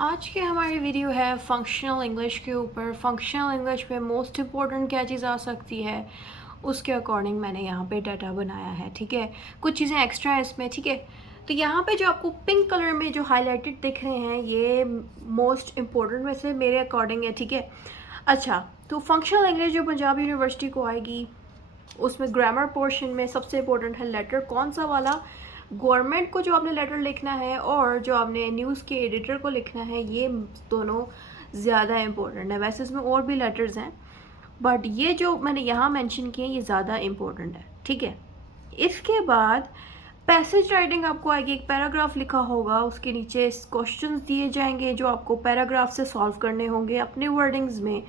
आज की हमारी वीडियो है फंक्शनल इंग्लिश के ऊपर। फंक्शनल इंग्लिश में मोस्ट इम्पॉर्टेंट क्या चीज़ आ सकती है, उसके अकॉर्डिंग मैंने यहाँ पे डाटा बनाया है। ठीक है, कुछ चीज़ें एक्स्ट्रा है इसमें। ठीक है, तो यहाँ पे जो आपको पिंक कलर में जो हाईलाइटेड दिख रहे हैं, ये मोस्ट इम्पॉर्टेंट में से मेरे अकॉर्डिंग है। ठीक है, अच्छा, तो फंक्शनल इंग्लिश जो पंजाब यूनिवर्सिटी को आएगी, उसमें ग्रामर पोर्शन में सबसे इम्पोर्टेंट है लेटर। कौन सा वाला? गवर्नमेंट को जो आपने लेटर लिखना है और जो आपने न्यूज़ के एडिटर को लिखना है, ये दोनों ज़्यादा इम्पोर्टेंट है। वैसे इसमें और भी लेटर्स हैं, बट ये जो मैंने यहाँ मेंशन किए ये ज़्यादा इम्पोर्टेंट है। ठीक है, इसके बाद पैसेज राइटिंग आपको आएगी। एक पैराग्राफ लिखा होगा, उसके नीचे क्वेश्चंस दिए जाएंगे जो आपको पैराग्राफ से सॉल्व करने होंगे अपने वर्डिंग्स में।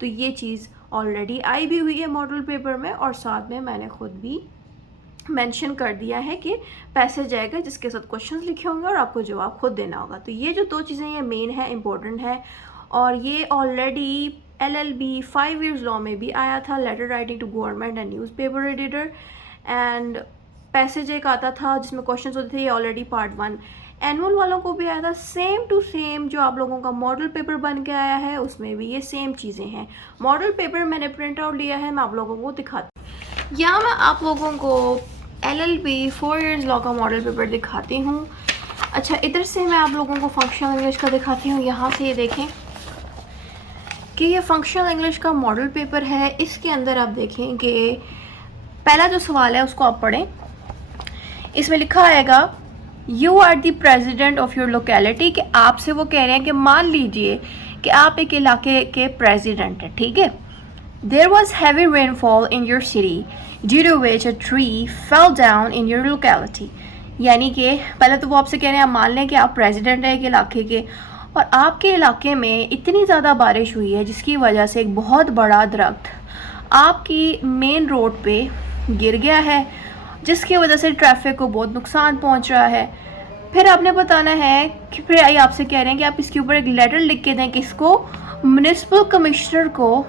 तो ये चीज़ ऑलरेडी आई भी हुई है मॉडल पेपर में, और साथ में मैंने खुद भी मेंशन कर दिया है कि पैसेज आएगा जिसके साथ क्वेश्चंस लिखे होंगे और आपको जवाब खुद देना होगा। तो ये जो दो चीज़ें ये मेन है, इम्पोर्टेंट है, और ये ऑलरेडी LLB 5 years लॉ में भी आया था, letter writing to government and newspaper editor. And passage एक आता था जिसमें क्वेश्चंस होते थे, ये ऑलरेडी पार्ट 1 एनुअल वालों को भी आया था। सेम टू सेम जो आप लोगों का मॉडल पेपर बन के आया है, उसमें भी ये सेम चीज़ें हैं। मॉडल पेपर मैंने प्रिंट आउट लिया है, मैं आप लोगों को दिखाती। यहाँ मैं आप लोगों को LLB 4 years लॉ का मॉडल पेपर दिखाती हूँ। अच्छा, इधर से मैं आप लोगों को फंक्शनल इंग्लिश का दिखाती हूँ। यहाँ से ये देखें कि ये फंक्शनल इंग्लिश का मॉडल पेपर है। इसके अंदर आप देखें कि पहला जो सवाल है उसको आप पढ़ें। इसमें लिखा आएगा, you are the president of your locality, कि आपसे वो कह रहे हैं कि मान लीजिए कि आप एक इलाके के प्रेजिडेंट हैं। ठीक है, there was heavy rainfall in your city due to which a tree fell down in your locality. यानी कि पहले तो वो आपसे कह रहे हैं, आप मान लें कि आप प्रेजिडेंट हैं एक इलाके के, और आपके इलाके में इतनी ज़्यादा बारिश हुई है जिसकी वजह से एक बहुत बड़ा दरख्त आपकी मेन रोड पे गिर गया है, जिसकी वजह से ट्रैफिक को बहुत नुकसान पहुंच रहा है। फिर आपने बताना है कि फिर आई आपसे कह रहे हैं कि आप इसके ऊपर एक लेटर लिख के दें। किसको? म्युनिसिपल कमिश्नर को,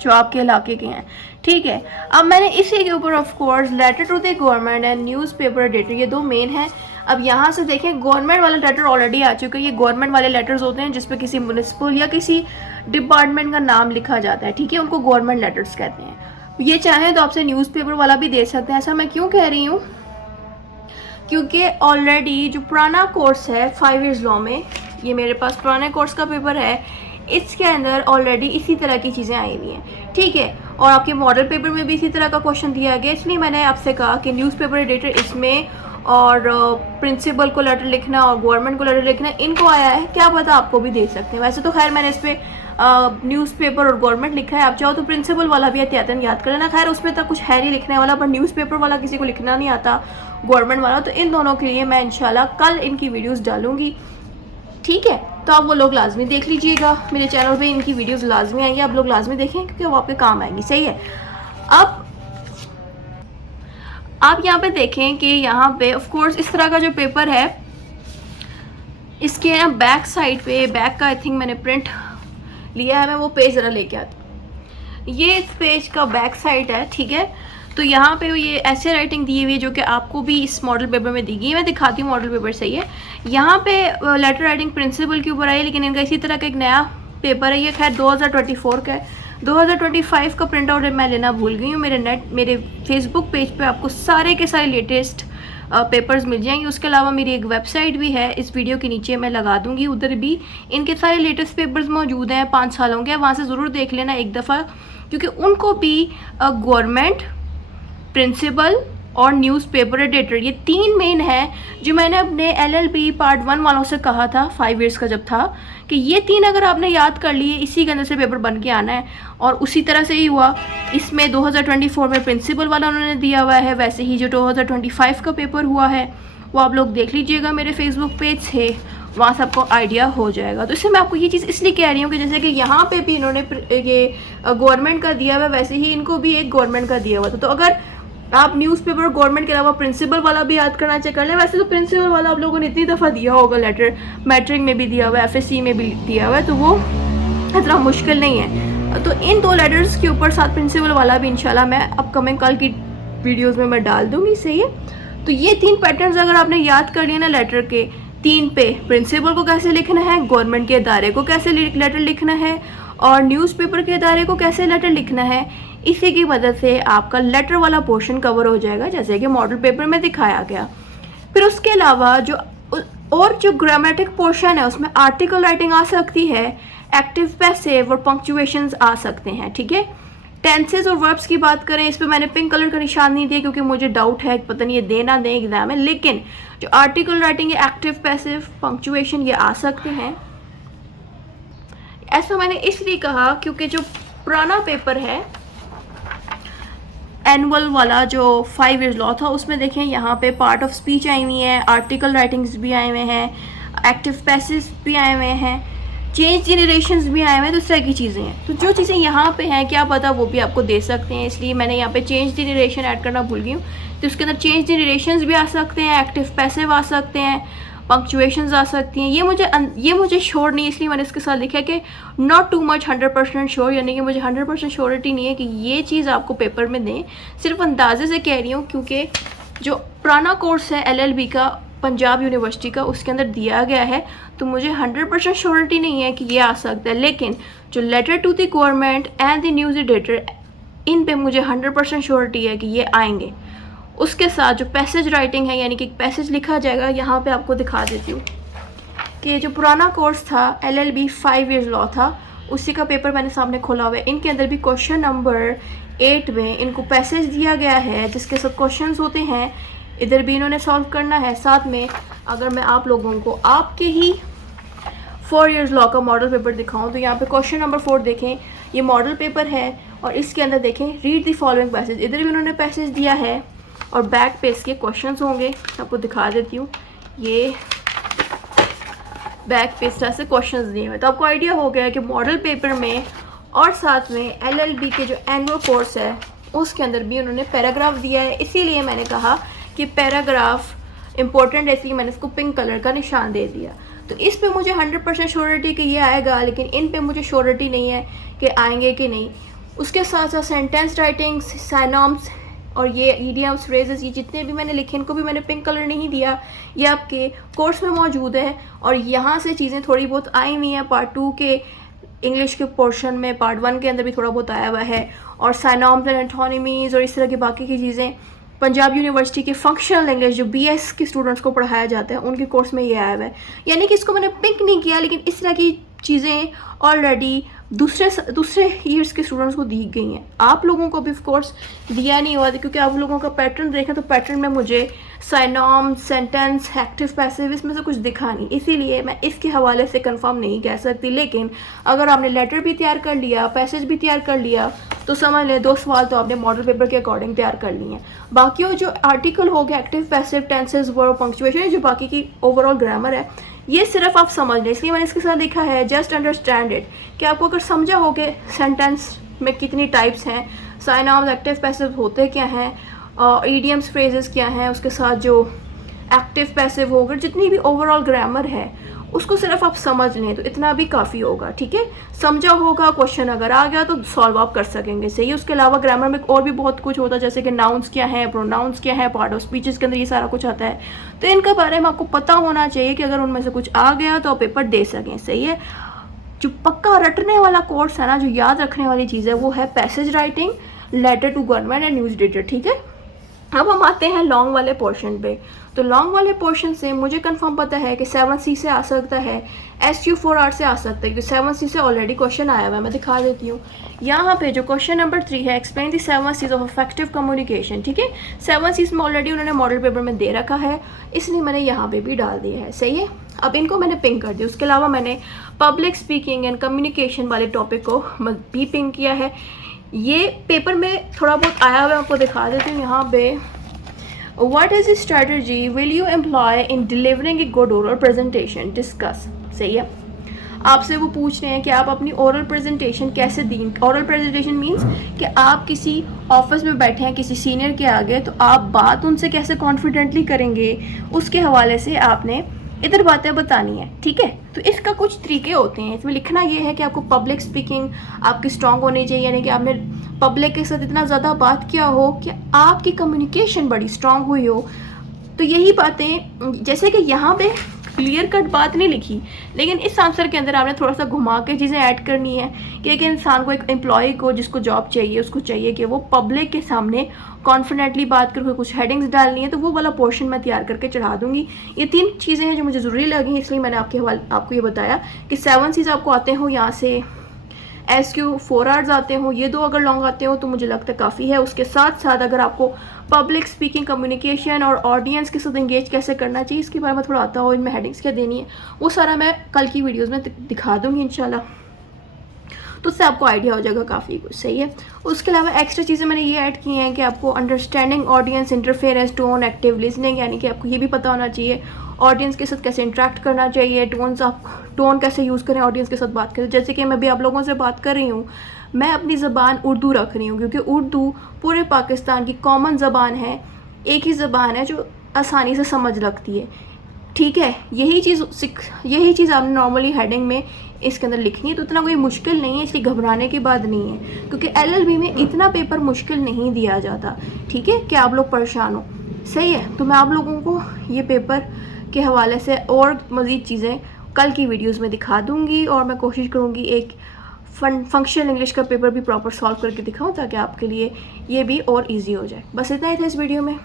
जो आपके इलाके के हैं। ठीक है, अब मैंने इसी के ऊपर of course letter to the government and newspaper editor, ये दो मेन हैं। अब यहाँ से देखें, गवर्नमेंट वाला लेटर ऑलरेडी आ चुका है। ये गवर्नमेंट वाले लेटर्स होते हैं जिसपे किसी म्युनिसिपल या किसी डिपार्टमेंट का नाम लिखा जाता है। ठीक है, उनको गवर्नमेंट लेटर्स कहते हैं। ये चाहें तो आपसे न्यूज़पेपर वाला भी दे सकते हैं। ऐसा मैं क्यों कह रही हूँ, क्योंकि ऑलरेडी जो पुराना कोर्स है 5 years लॉ में, ये मेरे पास पुराने कोर्स का पेपर है, इसके अंदर ऑलरेडी इसी तरह की चीज़ें आई हुई हैं। ठीक है, और आपके मॉडल पेपर में भी इसी तरह का क्वेश्चन दिया गया। इसलिए मैंने आपसे कहा कि न्यूज़पेपर एडिटर इसमें और प्रिंसिपल को लेटर लिखना और गवर्नमेंट को लेटर लिखना इनको आया है, क्या पता आपको भी दे सकते हैं। वैसे तो खैर मैंने इस पर न्यूज़पेपर और गवर्नमेंट लिखा है, आप चाहो तो प्रिंसिपल वाला भी एहतियातन याद कर लेना। खैर उसमें तक कुछ है नहीं लिखने वाला, पर न्यूज़पेपर वाला किसी को लिखना नहीं आता, गवर्नमेंट वाला। तो इन दोनों के लिए मैं इंशाल्लाह कल इनकी वीडियोस डालूंगी। ठीक है, तो आप वो लोग लाजमी देख लीजिएगा, मेरे चैनल पे इनकी वीडियोस लाजमी आएंगी, आप लोग लाजमी देखें क्योंकि वो आपके काम आएंगी। सही है, अब आप यहाँ पे देखें कि यहाँ पे ऑफ कोर्स इस तरह का जो पेपर है, इसके ना बैक साइड पे, बैक का आई थिंक मैंने प्रिंट लिया है, मैं वो पेज ज़रा लेके आती। ये इस पेज का बैक साइड है। ठीक है, तो यहाँ पे ये ऐसे राइटिंग दी हुई है जो कि आपको भी इस मॉडल पेपर में दी गई है। मैं दिखाती हूँ मॉडल पेपर। सही है, यहाँ पे लेटर राइटिंग प्रिंसिपल के ऊपर आई है, लेकिन इनका इसी तरह का एक नया पेपर है। ये खैर 2024 का है। 2025 का प्रिंट आउट मैं लेना भूल गई हूँ। मेरे फेसबुक पेज पे आपको सारे के सारे लेटेस्ट पेपर्स मिल जाएंगे। उसके अलावा मेरी एक वेबसाइट भी है, इस वीडियो के नीचे मैं लगा दूंगी, उधर भी इनके सारे लेटेस्ट पेपर्स मौजूद हैं 5 सालों के। वहाँ से ज़रूर देख लेना एक दफ़ा, क्योंकि उनको भी गवर्नमेंट, प्रिंसिपल और न्यूज़पेपर एडिटर, ये 3 मेन है जो मैंने अपने LLB पार्ट 1 वालों से कहा था 5 years का जब था, कि ये 3 अगर आपने याद कर लिए, इसी के अंदर से पेपर बन के आना है। और उसी तरह से ही हुआ। इसमें 2024 में प्रिंसिपल वाला उन्होंने दिया हुआ है, वैसे ही जो 2025 का पेपर हुआ है वो आप लोग देख लीजिएगा मेरे फेसबुक पेज से, वहाँ से आपको आइडिया हो जाएगा। तो इससे मैं आपको ये चीज़ इसलिए कह रही हूँ कि जैसे कि यहाँ पे भी इन्होंने ये गवर्नमेंट का दिया हुआ है, वैसे ही इनको भी एक गवर्नमेंट का दिया हुआ था। तो अगर आप न्यूज़पेपर गवर्नमेंट के अलावा प्रिंसिपल वाला भी याद करना चाहिए कर लें। वैसे तो प्रिंसिपल वाला आप लोगों ने इतनी दफ़ा दिया होगा लेटर, मैट्रिक में भी दिया हुआ है, FSC में भी दिया हुआ है, तो वो इतना मुश्किल नहीं है। तो इन 2 लेटर्स के ऊपर साथ प्रिंसिपल वाला भी इंशाल्लाह मैं अपकमिंग कल की वीडियोज़ में मैं डाल दूँगी। सही है, तो ये 3 पैटर्न्स अगर आपने याद कर लिए ना लेटर के, 3 पे प्रिंसिपल को कैसे लिखना है, गवर्नमेंट के इदारे को कैसे लेटर लिखना है और न्यूज़पेपर के इदारे को कैसे लेटर लिखना है। इसी की मदद से आपका लेटर वाला पोर्शन कवर हो जाएगा जैसे कि मॉडल पेपर में दिखाया गया। फिर उसके अलावा जो ग्रामेटिक पोर्शन है उसमें आर्टिकल राइटिंग आ सकती है, एक्टिव पैसिव और पंक्चुएशंस आ सकते हैं, ठीक है। टेंसेस और वर्ब्स की बात करें, इस पे मैंने पिंक कलर का निशान नहीं दिया क्योंकि मुझे डाउट है पता नहीं ये देना दें एग्जाम में, लेकिन जो आर्टिकल राइटिंग है, एक्टिव पैसिव पंक्चुएशन ये आ सकते हैं। ऐसा मैंने इसलिए कहा क्योंकि जो पुराना पेपर है एनुअल वाला जो 5 ईयर्स लॉ था उसमें देखें यहाँ पे पार्ट ऑफ स्पीच आई हुई है, आर्टिकल राइटिंग्स भी आए हुए हैं, एक्टिव पैसिव भी आए हुए हैं, चेंज जनरेशंस भी आए हुए हैं, तो इस तरह की चीज़ें हैं। तो जो चीज़ें यहाँ पे हैं क्या पता वो भी आपको दे सकते हैं, इसलिए मैंने यहाँ पे चेंज जनरेशन ऐड करना भूल गई हूँ। तो उसके अंदर चेंज जनरेशंस भी आ सकते हैं, एक्टिव पैसिव आ सकते हैं, पंक्चुएशंस आ सकती हैं। ये मुझे श्योर नहीं, इसलिए मैंने इसके साथ लिखा कि नॉट टू मच 100% श्योर, यानी कि मुझे 100% श्योरिटी नहीं है कि ये चीज़ आपको पेपर में दें, सिर्फ अंदाजे से कह रही हूँ क्योंकि जो पुराना कोर्स है LLB का पंजाब यूनिवर्सिटी का उसके अंदर दिया गया है, तो मुझे 100% श्योरिटी नहीं है कि ये आ सकता है। लेकिन जो letter to the government and the news editor, इन पे मुझे 100% श्योरिटी है कि ये आएंगे। उसके साथ जो पैसेज राइटिंग है यानी कि पैसेज लिखा जाएगा, यहाँ पे आपको दिखा देती हूँ कि जो पुराना कोर्स था LLB 5 ईयर्स लॉ था, उसी का पेपर मैंने सामने खोला हुआ है। इनके अंदर भी क्वेश्चन नंबर 8 में इनको पैसेज दिया गया है जिसके सब क्वेश्चंस होते हैं, इधर भी इन्होंने सॉल्व करना है। साथ में अगर मैं आप लोगों को आपके ही 4 ईयर्स लॉ का मॉडल पेपर दिखाऊं तो यहाँ पे क्वेश्चन नंबर 4 देखें, ये मॉडल पेपर है और इसके अंदर देखें रीड द फॉलोइंग पैसेज, इधर भी उन्होंने पैसेज दिया है और बैक पे इसके क्वेश्चंस होंगे। आपको दिखा देती हूँ, ये बैक पे इस तरह से क्वेश्चंस दिए हुए, तो आपको आइडिया हो गया कि मॉडल पेपर में और साथ में LLB के जो एनुअल कोर्स है उसके अंदर भी उन्होंने पैराग्राफ दिया है। इसीलिए मैंने कहा कि पैराग्राफ इंपॉर्टेंट है, इसलिए मैंने इसको पिंक कलर का निशान दे दिया। तो इस पे मुझे 100% श्योरिटी कि ये आएगा, लेकिन इन पे मुझे श्योरिटी नहीं है कि आएंगे कि नहीं। उसके साथ साथ सेंटेंस राइटिंग, साइनॉम्स और ये ईडियम्स, फ्रेजेस, ये जितने भी मैंने लिखे इनको भी मैंने पिंक कलर नहीं दिया, ये आपके कोर्स में मौजूद है। और यहाँ से चीज़ें थोड़ी बहुत आई हुई हैं पार्ट 2 के इंग्लिश के पोर्शन में, पार्ट 1 के अंदर भी थोड़ा बहुत आया हुआ है। और साइनॉम्स एंड एंटोनिमीज और इस तरह की बाकी की चीज़ें पंजाब यूनिवर्सिटी के फंक्शनल इंग्लिश जो BS के स्टूडेंट्स को पढ़ाया जाता है उनके कोर्स में ये आया हुआ है। यानी कि इसको मैंने पिंक नहीं किया, लेकिन इस तरह की चीज़ें ऑलरेडी दूसरे ईयर्स के स्टूडेंट्स को दी गई हैं। आप लोगों को भी ऑफ कोर्स दिया नहीं हुआ था क्योंकि आप लोगों का पैटर्न देखें तो पैटर्न में मुझे साइनॉम, सेंटेंस, एक्टिव पैसिव इसमें से कुछ दिखा नहीं, इसीलिए मैं इसके हवाले से कंफर्म नहीं कह सकती। लेकिन अगर आपने लेटर भी तैयार कर लिया, पैसेज भी तैयार कर लिया, तो समझ लें 2 सवाल तो आपने मॉडल पेपर के अकॉर्डिंग तैयार कर लिए हैं। बाकी वो जो आर्टिकल हो गया, active passive, tenses, verb, punctuation, जो बाकी की ओवरऑल ग्रामर है, ये सिर्फ आप समझ लें, इसलिए मैंने इसके साथ लिखा है जस्ट अंडरस्टैंड इट, कि आपको अगर समझा हो कि सेंटेंस में कितनी टाइप्स हैं, साइनॉम्स, एक्टिव पैसिव होते क्या हैं, ईडियम्स, फ्रेजेस क्या हैं, उसके साथ जो एक्टिव पैसिव होगा, जितनी भी ओवरऑल ग्रामर है उसको सिर्फ आप समझ लें तो इतना भी काफ़ी होगा, ठीक है। समझा होगा, क्वेश्चन अगर आ गया तो सॉल्व आप कर सकेंगे, सही। उसके अलावा ग्रामर में और भी बहुत कुछ होता है, जैसे कि नाउन्स क्या है, प्रोनाउंस क्या है, पार्ट ऑफ स्पीचेस के अंदर ये सारा कुछ आता है। तो इनके बारे में आपको पता होना चाहिए कि अगर उनमें से कुछ आ गया तो आप पेपर दे सकें, सही है। जो पक्का रटने वाला कोर्स है ना, जो याद रखने वाली चीज़ है, वो है passage writing, letter to government and news editor, ठीक है। अब हम आते हैं लॉन्ग वाले पोर्शन पे। तो लॉन्ग वाले पोर्शन से मुझे कंफर्म पता है कि 7C से आ सकता है, SU4R से आ सकता है, क्योंकि 7C से ऑलरेडी क्वेश्चन आया हुआ है। मैं दिखा देती हूँ यहाँ पे जो क्वेश्चन नंबर 3 है, explain the 7 C's of effective communication, ठीक है। 7 C's में ऑलरेडी उन्होंने मॉडल पेपर में दे रखा है, इसलिए मैंने यहाँ पे भी डाल दिया है, सही है। अब इनको मैंने पिंक कर दिया। उसके अलावा मैंने पब्लिक स्पीकिंग एंड कम्युनिकेशन वाले टॉपिक को भी पिंक किया है। ये पेपर में थोड़ा बहुत आया हुआ है, आपको दिखा देती हूँ यहाँ पे। What is the strategy will you employ in delivering a good oral presentation? Discuss, सही है। आपसे वो पूछ रहे हैं कि आप अपनी ओरल प्रेजेंटेशन कैसे दें। ओरल प्रेजेंटेशन मीन्स कि आप किसी ऑफिस में बैठे हैं किसी सीनियर के आगे, तो आप बात उनसे कैसे कॉन्फिडेंटली करेंगे, उसके हवाले से आपने इधर बातें बतानी है, ठीक है। तो इसका कुछ तरीके होते हैं। इसमें लिखना ये है कि आपको पब्लिक स्पीकिंग आपकी स्ट्रॉन्ग होनी चाहिए, यानी कि आपने पब्लिक के साथ इतना ज़्यादा बात किया हो कि आपकी कम्युनिकेशन बड़ी स्ट्रॉन्ग हुई हो। तो यही बातें, जैसे कि यहाँ पे क्लियर कट बात नहीं लिखी, लेकिन इस आंसर के अंदर आपने थोड़ा सा घुमा के चीज़ें ऐड करनी है कि एक इंसान को, एक एम्प्लॉय को जिसको जॉब चाहिए, उसको चाहिए कि वो पब्लिक के सामने कॉन्फिडेंटली बात करके कुछ हेडिंग्स डालनी है, तो वो वाला पोर्शन मैं तैयार करके चढ़ा दूँगी। ये 3 चीज़ें हैं जो मुझे ज़रूरी लगी, इसलिए मैंने आपको ये बताया कि 7 C's आपको आते हो, यहाँ से SQ 4 आवर्स आते हो, ये 2 अगर लॉन्ग आते हो तो मुझे लगता है काफ़ी है। उसके साथ साथ अगर आपको पब्लिक स्पीकिंग, कम्युनिकेशन और ऑडियंस के साथ इंगेज कैसे करना चाहिए इसके बारे में थोड़ा आता हो, इनमें हेडिंग्स क्या देनी है, वो सारा मैं कल की वीडियोज़ में दिखा दूँगी इंशाल्लाह, तो उससे आपको आइडिया हो जाएगा काफ़ी कुछ। सही है। उसके अलावा एक्स्ट्रा चीज़ें मैंने ये ऐड की हैं कि आपको understanding audience, interference, tone, active listening, यानी कि आपको ये भी पता होना चाहिए ऑडियंस के साथ कैसे इंटरेक्ट करना चाहिए, टोन कैसे यूज़ करें ऑडियंस के साथ बात करें। जैसे कि मैं भी आप लोगों से बात कर रही हूँ, मैं अपनी ज़बान उर्दू रख रही हूँ क्योंकि उर्दू पूरे पाकिस्तान की कॉमन ज़बान है, एक ही ज़बान है जो आसानी से समझ लगती है। ठीक है, यही चीज़ आपने नॉर्मली हेडिंग में इसके अंदर लिखनी है, तो इतना कोई मुश्किल नहीं है, इसलिए घबराने की बात नहीं है, क्योंकि LLB में इतना पेपर मुश्किल नहीं दिया जाता। ठीक है, कि आप लोग परेशान हो। सही है, तो मैं आप लोगों को ये पेपर के हवाले से और मज़ीद चीज़ें कल की वीडियोज़ में दिखा दूँगी, और मैं कोशिश करूँगी एक फंक्शनल इंग्लिश का पेपर भी प्रॉपर सॉल्व करके दिखाऊँ ताकि आपके लिए ये भी और ईजी हो जाए। बस इतना ही था इस वीडियो में।